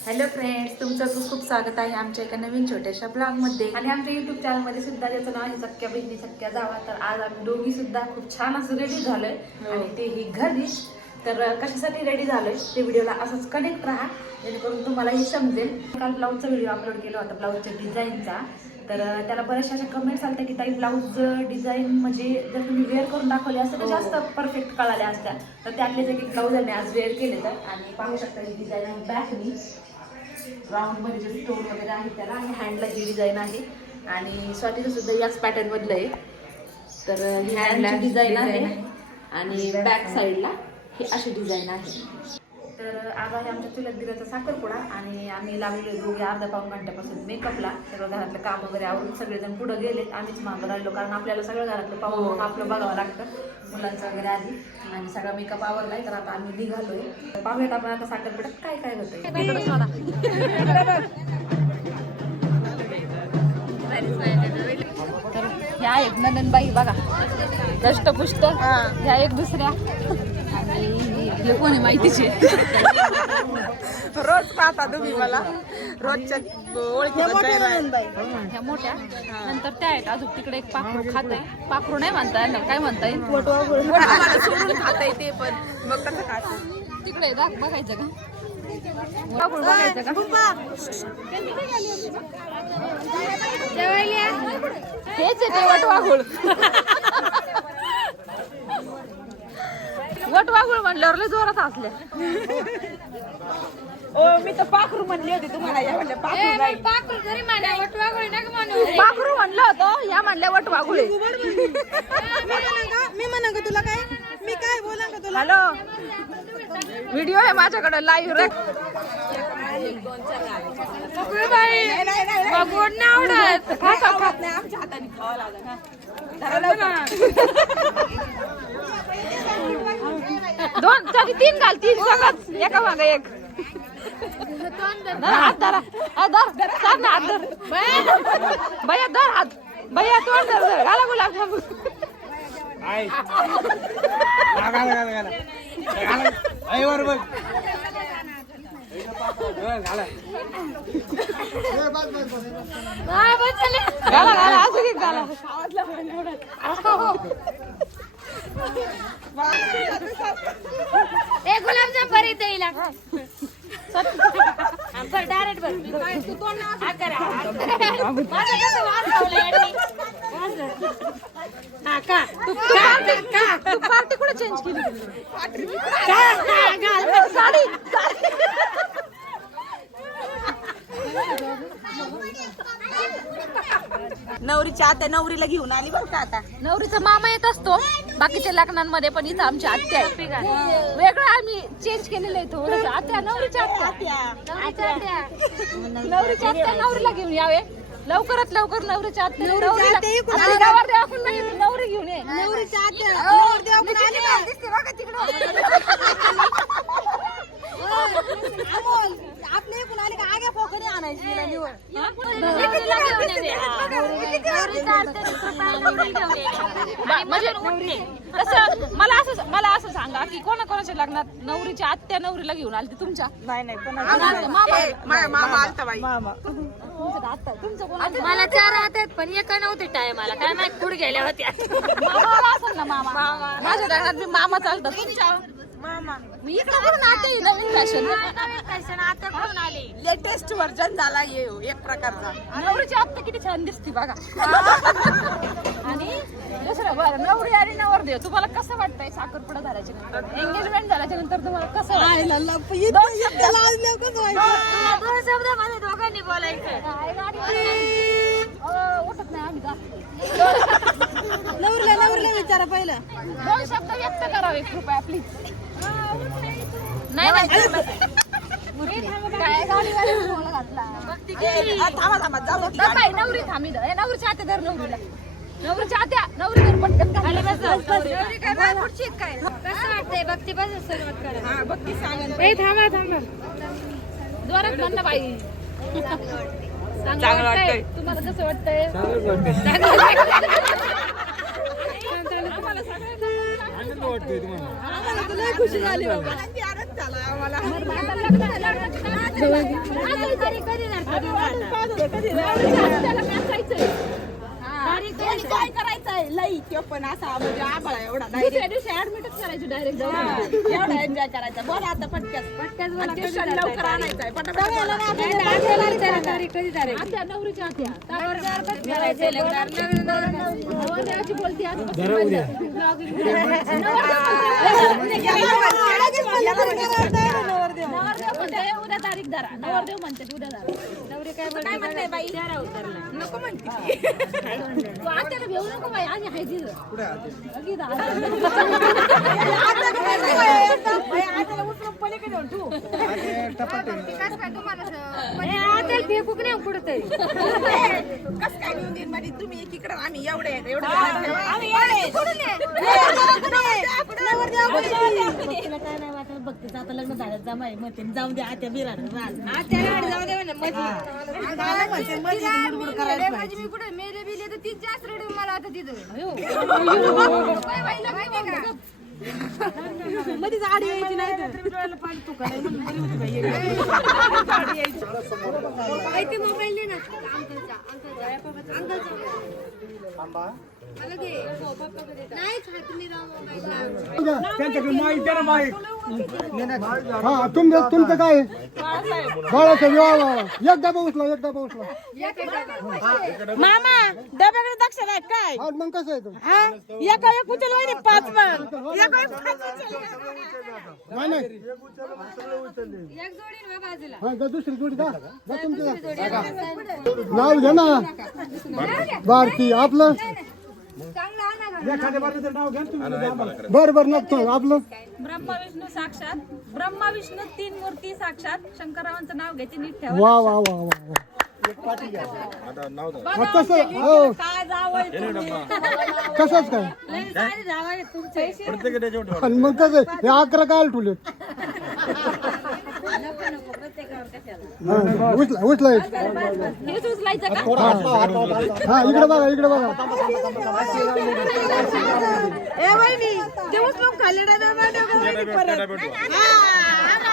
Hello friends तुमचं खूप खूप स्वागत आहे आमच्या एका नवीन छोट्याशा ब्लॉगमध्ये आणि आमच्या युट्यूब चॅनलमध्ये सुद्धा ज्याचं नाव आहे सख्या बहिणी सख्या जावा तर आज आम्ही दोघी सुद्धा खूप छान असं रेडी झालोय. आणि तेही घरीच. तर कशासाठी रेडी झालोय? ते व्हिडिओला असंच कनेक्ट राहा. जेणेकरून तुम्हाला हे समजेल. काल ब्लाऊजचा व्हिडिओ अपलोड केला होता ब्लाऊजच्या डिझाईनचा तर त्याला बऱ्याचशा अशा कमेंट्स आल्या की ताई ब्लाऊज डिझाईन म्हणजे जर तुम्ही वेअर करून दाखवले असतं तर जास्त परफेक्ट कळाल्या असत्या. तर त्यातले जे काही ब्लाऊज आम्ही आज वेअर केले तर आणि पाहू शकता ही डिझाईन आहे बॅकनी राऊंडमध्ये जे स्टोन वगैरे आहे त्याला आणि हँडला ही डिझाईन आहे. आणि स्वातीचं सुद्धा याच पॅटर्न मधलं आहे. तर ही हँडची डिझाईन आहे. आणि बॅक साईडला ही अशी डिझाईन आहे. तर आज आहे आमच्या चुलत दिराचा साखरपुडा आणि आम्ही लागलेलो दोघे अर्धा पाऊन घंट्यापासून मेकअपला सर्व घरातलं काम वगैरे आवरून सगळेजण पुढे गेलेत आम्हीच मागं राहिलो कारण आपल्याला सगळं घरातलं पाहून आपलं बघावं लागतं. मुलांचं वगैरे आधी. आणि सगळा मेकअप आवरलाय. तर आता आम्ही निघालोय. पाहूयात आपण आता साखरपुड्यात काय काय तर ह्या आहेत नंदनबाई बघा. दष्टपुष्ट ह्या एक दुसऱ्या. हे कोण आहे. माहितीचे रोज पाहता तुम्ही मला. रोजच्या चेहरा आहे. ह्या मोठ्या. नंतर त्या आहेत अजून. तिकडे एक पाखरू खात आहे. पाखरू नाही म्हणता येणार. काय म्हणता येईल? सोडून खाता येते पण मग कसं खात? तिकडे दाख बघायचं का? पाखरू बघायचं का? हेच आहे ते वटवाघूळ. वटवाघूळ म्हणल्यावर लय जोरात असल्या ओ मी तर पाखरू म्हणली होती तुम्हाला या म्हणल्या पाखरू नाही. पाखरू म्हणलं होतं या म्हणल्या वटवाघुळे मी म्हणा का तुला काय? मी काय बोला का तुला? हॅलो. व्हिडिओ आहे माझ्याकडे लाईव्ह रे. दोन तरी तीन घाल तीन सगळंच एका मागे एक. धर हात धरा. हा, धर धर. ना हात धर. भैया धर हात. भैया तोंड धर धर. घाला गुलाब जांबू घाला घाला असं की घाला. ए गुलाबजाम भरी देईल बर डायरेक्ट बर करा. माझं कसं वाजवलं यांनी? हा का? तू पार्टी तू पार्टी कुठे चेंज केली? साडी नवरीच्या आता नवरीला घेऊन आली बघ का आता? नवरीचा मामा येत असतो. बाकीच्या लग्नांमध्ये पण इथं आमची आत्या आहे वेगळं आम्ही चेंज केलेलं आहे थोडस आत्या नवरीच्या आत्या नवरीच्या आत्या नवरीला घेऊन यावे लवकरात लवकर नवरीच्या आत्या नवरीला नाही, नवरी घेऊन ये नवरीच्या आत्या आपल्या इकडून आली का आग्या पोखरी आणायची तिला निवड नवरीला घेऊन नवरीचा अर्थ घेऊन म्हणजे मला असं मला असं सांगा की कोणा कोणाच्या लग्नात नवरीच्या आत्या नवरीला घेऊन आली तुमच्या नाही नाही पण मामा माझ्या मामा आलता बाई मामा तुमचं तुमचं कोणाचं मला चार हात आहेत पण एका नव्हते टायमाला काय माहीत पुढे गेल्या होत्या मामा असेल ना मामा माझ्या लग्नात मी मामा चालतात तुमच्या मी इकडे कुठून आते नवीन फॅशन आता कुठून आले? लेटेस्ट व्हर्जन झाला ये एक प्रकारचा. नवरीची आत्ता किती छान दिसते बघा. आणि दुसरं बरं नवरी आणि नवरदेव तुम्हाला कसं वाटतंय साखरपुडा झाल्याच्यानंतर? एंगेजमेंट झाल्याच्यानंतर तुम्हाला कसं वाटतंय? दोन शब्द. हा, दोन शब्द दोघांनी बोलायचं. काय गाडी अं, उठत नाही आम्ही. नवरीला नवरीला विचारा पहिलं. दोन शब्द व्यक्त करावे कृपया प्लीज नाही नवरी थांबी नवरीच्या आत्या धर नवरीला. नवरीच्या आत्या नवरी धर पटकन. कसं वाटतंय? सुरुवात करा. हा थांबा थांबा. जोरात म्हण ना बाई. चांगलं वाटतंय. तुम्हाला कसं वाटतंय. आम्हाला तुला खुशी झाली बाबा. चला आम्हाला काय तो पण असा म्हणजे आबाळा एवढा दुसऱ्या दिवशी ऍडमिटच करायची डायरेक्ट एवढा एन्जॉय करायचा बोला आता पटक्यात पटक्यात ट्युशन लवकर आणायचंय पटापट बोला. आत्या नवरीच्या आत्या बोलती उद्या तारीख धरा नवरदेव म्हणते उद्या धरा नवरी काय काय म्हणते बाई. चारा उतरला नको म्हणते तू आत्याला घेऊ नको बाई. आणि हाय तुम्ही एकीकडे आम्ही एवढे आहेत, एवढे वाटत बघते आता लग्न झालं जमाय म्हणते जाऊन दे आत्या बिराड मी कुठे मेले बिले तर तीच जास्त रडून मला आता तिथं. मध्येच आडी यायची नाही पाणी बरी. ते मोबाईल दे ना. अंकलचा अंकलचा. अंकलचा. त्यांच्याकडे माहीत हा तुमचं तुमचं काय आहे? बाळासाहेब वा वा वा. एक डबा उचला एक डबा काय? हा मग कसं आहे तो? हा? एका एक उचल वहिनी पाच मग. एका एक पाच उचल. नाही नाही. एक जोडी ना बाजूला. हा जा दुसरी जोडी जा. जा तुमची जा. नाव घ्या ना. भारती आपलं? चांगला आणा घालून. बर बर नक्की. आपलं? ब्रह्मा विष्णू साक्षात. ब्रह्मा विष्णू तीन मूर्ती साक्षात. शंकररावांचं नाव घ्यायचे नीट ठेवा. वा वा वा वा वा. हा, कसं हो कसंच काय आणि मग कसं आहे? हे अकरा काय ठुलेत हा, उचला उचला एक. हेच उचलायचं का हा इकडे बघा इकडे बघा ए. हा, काय नाव नाव काय नाव काय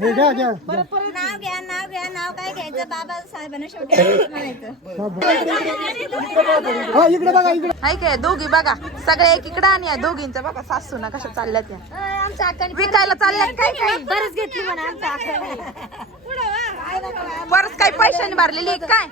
हे घ्या घ्या. नाव घ्या नाव घ्या नाव काय घ्यायचं? बाबासाहेबांना शेवटी आवडतं म्हणायचं. हा इकडे बघा इकडे. हाय काय दोघी बघा. सगळ्या एक इकडं आणि या दोघींच्या बघा सासू ना कशा चालल्या त्या आमच्या अक्काने विकायला चालल्यात काय काय? बरंच घेतली म्हणा आमच्या अक्काने परत काय पैशाने भरलेली आहे काय?